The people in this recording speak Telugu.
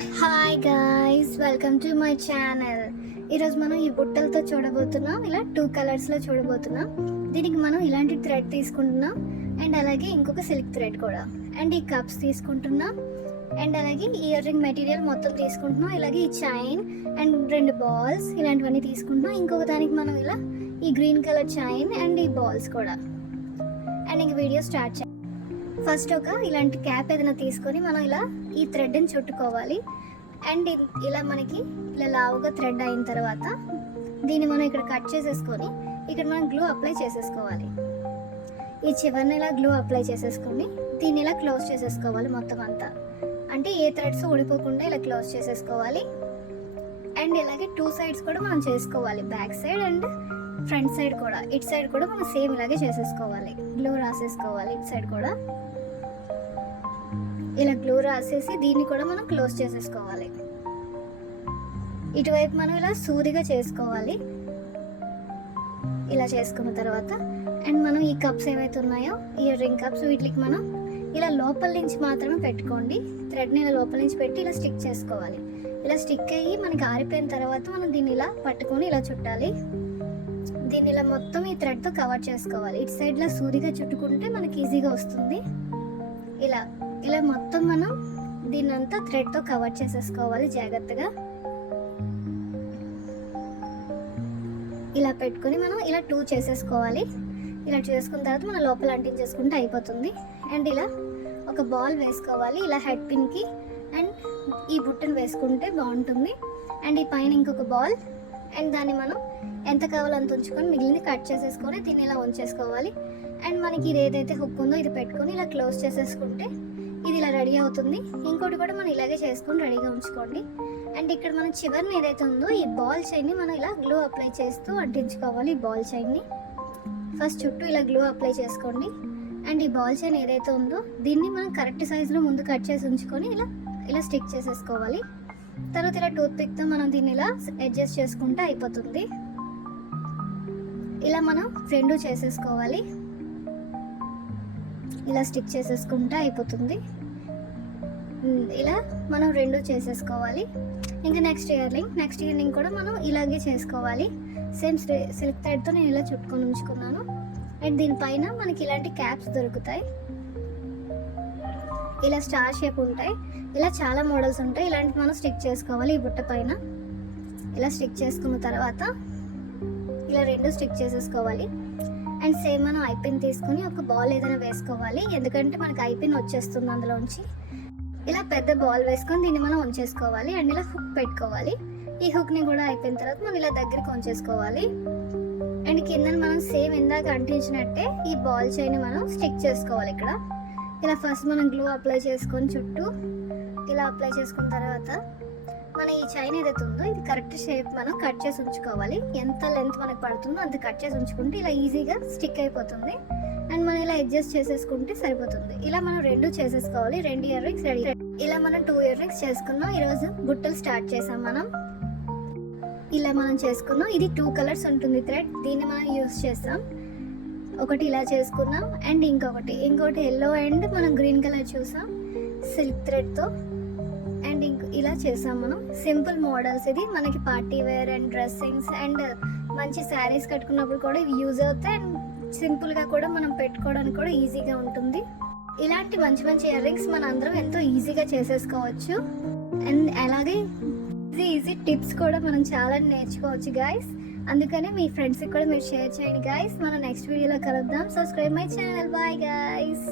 Hi guys, welcome to my channel. ఈరోజు మనం ఈ బుట్టలతో చూడబోతున్నాం. ఇలా 2 కలర్స్లో చూడబోతున్నాం. దీనికి మనం ఇలాంటి థ్రెడ్ తీసుకుంటున్నాం అండ్ అలాగే ఇంకొక సిల్క్ థ్రెడ్ కూడా. అండ్ ఈ కప్స్ తీసుకుంటున్నాం అండ్ అలాగే ఇయర్ రింగ్ మెటీరియల్ మొత్తం తీసుకుంటున్నాం. ఇలాగే ఈ చైన్ అండ్ 2 బాల్స్ ఇలాంటివన్నీ తీసుకుంటున్నాం. ఇంకొక దానికి మనం ఇలా ఈ గ్రీన్ కలర్ చైన్ అండ్ ఈ బాల్స్ కూడా. అండ్ ఇంక వీడియో స్టార్ట్ చేయాలి. ఫస్ట్ ఒక ఇలాంటి క్యాప్ ఏదైనా తీసుకొని మనం ఇలా ఈ థ్రెడ్ని చుట్టుకోవాలి. అండ్ ఇలా మనకి ఇలా లావుగా థ్రెడ్ అయిన తర్వాత దీన్ని మనం ఇక్కడ కట్ చేసేసుకొని ఇక్కడ మనం గ్లూ అప్లై చేసేసుకోవాలి. ఈ చివరిని ఇలా గ్లూ అప్లై చేసేసుకొని దీన్ని ఇలా క్లోజ్ చేసేసుకోవాలి మొత్తం అంతా. అంటే ఏ థ్రెడ్స్ ఊడిపోకుండా ఇలా క్లోజ్ చేసేసుకోవాలి. అండ్ ఇలాగే 2 సైడ్స్ కూడా మనం చేసుకోవాలి, back side and front side కూడా. ఇటు సైడ్ కూడా మనం సేమ్ ఇలాగే చేసేసుకోవాలి, గ్లూ రాసేసుకోవాలి. ఇటు సైడ్ కూడా ఇలా గ్లూ రాసేసి దీన్ని కూడా మనం క్లోజ్ చేసేసుకోవాలి. ఇటువైపు మనం ఇలా సూదిగా చేసుకోవాలి. ఇలా చేసుకున్న తర్వాత అండ్ మనం ఈ కప్స్ ఏవైతే ఉన్నాయో ఇయర్ రింగ్ కప్స్, వీటికి మనం ఇలా లోపల నుంచి మాత్రమే పెట్టుకోండి. థ్రెడ్ని ఇలా లోపల నుంచి పెట్టి ఇలా స్టిక్ చేసుకోవాలి. ఇలా స్టిక్ అయ్యి మనకి ఆరిపోయిన తర్వాత మనం దీన్ని ఇలా పట్టుకొని ఇలా చుట్టాలి. దీన్ని ఇలా మొత్తం ఈ థ్రెడ్తో కవర్ చేసుకోవాలి. ఇటు సైడ్లో సూదిగా చుట్టుకుంటే మనకి ఈజీగా వస్తుంది. ఇలా ఇలా మొత్తం మనం దీన్ని అంతా థ్రెడ్తో కవర్ చేసేసుకోవాలి జాగ్రత్తగా. ఇలా పెట్టుకొని మనం ఇలా 2 చేసేసుకోవాలి. ఇలా చేసుకున్న తర్వాత మనం లోపల అంటించేసుకుంటే అయిపోతుంది. అండ్ ఇలా ఒక బాల్ వేసుకోవాలి ఇలా హెడ్ పిన్కి. అండ్ ఈ బుట్టను వేసుకుంటే బాగుంటుంది. అండ్ ఈ పైన ఇంకొక బాల్ అండ్ దాన్ని మనం ఎంత కావాలో అంత ఉంచుకొని మిగిలింది కట్ చేసేసుకొని దీన్ని ఇలా ఉంచేసుకోవాలి. అండ్ మనకి ఇది ఏదైతే హుక్ ఉందో ఇది పెట్టుకొని ఇలా క్లోజ్ చేసేసుకుంటే ఇది ఇలా రెడీ అవుతుంది. ఇంకోటి కూడా మనం ఇలాగే చేసుకొని రెడీగా ఉంచుకోండి. అండ్ ఇక్కడ మనం చివరిని ఏదైతే ఉందో ఈ బాల్ చైన్ని మనం ఇలా గ్లూ అప్లై చేస్తూ అంటించుకోవాలి. ఈ బాల్ చైన్ని ఫస్ట్ చుట్టూ ఇలా గ్లూ అప్లై చేసుకోండి. అండ్ ఈ బాల్ చైన్ ఏదైతే ఉందో దీన్ని మనం కరెక్ట్ సైజులో ముందు కట్ చేసి ఉంచుకొని ఇలా ఇలా స్టిక్ చేసేసుకోవాలి. తర్వాత ఇలా టూత్ పిక్తో మనం దీన్ని ఇలా అడ్జస్ట్ చేసుకుంటే అయిపోతుంది. ఇలా మనం 2 చేసేసుకోవాలి. ఇలా స్టిక్ చేసేసుకుంటే అయిపోతుంది. ఇలా మనం 2 చేసేసుకోవాలి. ఇంకా నెక్స్ట్ ఇయర్ రింగ్ కూడా మనం ఇలాగే చేసుకోవాలి. సేమ్ సిల్క్ థ్రెడ్తో నేను ఇలా చుట్టుకొని ఉంచుకున్నాను. అండ్ దీనిపైన మనకి ఇలాంటి క్యాప్స్ దొరుకుతాయి. ఇలా స్టార్ షేప్ ఉంటాయి. ఇలా చాలా మోడల్స్ ఉంటాయి. ఇలాంటివి మనం స్టిక్ చేసుకోవాలి ఈ బుట్ట పైన. ఇలా స్టిక్ చేసుకున్న తర్వాత ఇలా 2 స్టిక్ చేసేసుకోవాలి. అండ్ సేమ్ మనం ఐపిన్ తీసుకొని ఒక బాల్ ఏదైనా వేసుకోవాలి, ఎందుకంటే మనకి ఐపిన్ వచ్చేస్తుంది అందులోంచి. ఇలా పెద్ద బాల్ వేసుకొని దీన్ని మనం ఉంచేసుకోవాలి. అండ్ ఇలా హుక్ పెట్టుకోవాలి. ఈ హుక్ని కూడా అయిపోయిన తర్వాత మనం ఇలా దగ్గరికి ఉంచేసుకోవాలి. అండ్ కింద మనం సేమ్ ఇందాక అంటించినట్టే ఈ బాల్ చైన్ మనం స్టిక్ చేసుకోవాలి. ఇక్కడ ఇలా ఫస్ట్ మనం గ్లూ అప్లై చేసుకొని చుట్టూ ఇలా అప్లై చేసుకున్న తర్వాత మన ఈ చైన్ ఏదైతే ఉందో ఇది కరెక్ట్ షేప్ మనం కట్ చేసి ఉంచుకోవాలి. ఎంత లెంత్ మనకు పడుతుందో అంత కట్ చేసి ఉంచుకుంటే ఇలా ఈజీగా స్టిక్ అయిపోతుంది. అండ్ మనం ఇలా అడ్జస్ట్ చేసేసుకుంటే సరిపోతుంది. ఇలా మనం 2 చేసేసుకోవాలి. 2 ఇయర్ రింగ్స్ రెడీ. ఇలా మనం 2 ఇయర్ రింగ్స్ చేసుకున్నాం. ఈరోజు బుట్టలు స్టార్ట్ చేసాం మనం. ఇలా మనం చేసుకున్నాం. ఇది 2 కలర్స్ ఉంటుంది థ్రెడ్, దీన్ని మనం యూస్ చేస్తాం. ఒకటి ఇలా చేసుకున్నాం అండ్ ఇంకోటి ఎల్లో అండ్ మనం గ్రీన్ కలర్ చూసాం సిల్క్ థ్రెడ్తో. అండ్ ఇలా చేసాం మనం. Simple models. ఇది మనకి party wear and dressings and మంచి శారీస్ కట్టుకున్నప్పుడు కూడా ఇవి యూజ్ అవుతాయి. అండ్ సింపుల్గా కూడా మనం పెట్టుకోవడానికి కూడా ఈజీగా ఉంటుంది. ఇలాంటి మంచి మంచి ఇయర్ రింగ్స్ మన అందరం ఎంతో ఈజీగా చేసేసుకోవచ్చు. అండ్ అలాగే ఈజీ టిప్స్ కూడా మనం చాలా నేర్చుకోవచ్చు గాయస్. అందుకని మీ ఫ్రెండ్స్కి కూడా మీరు షేర్ చేయండి గాయస్. మనం నెక్స్ట్ వీడియోలో కలుద్దాం. Subscribe my channel. Bye guys.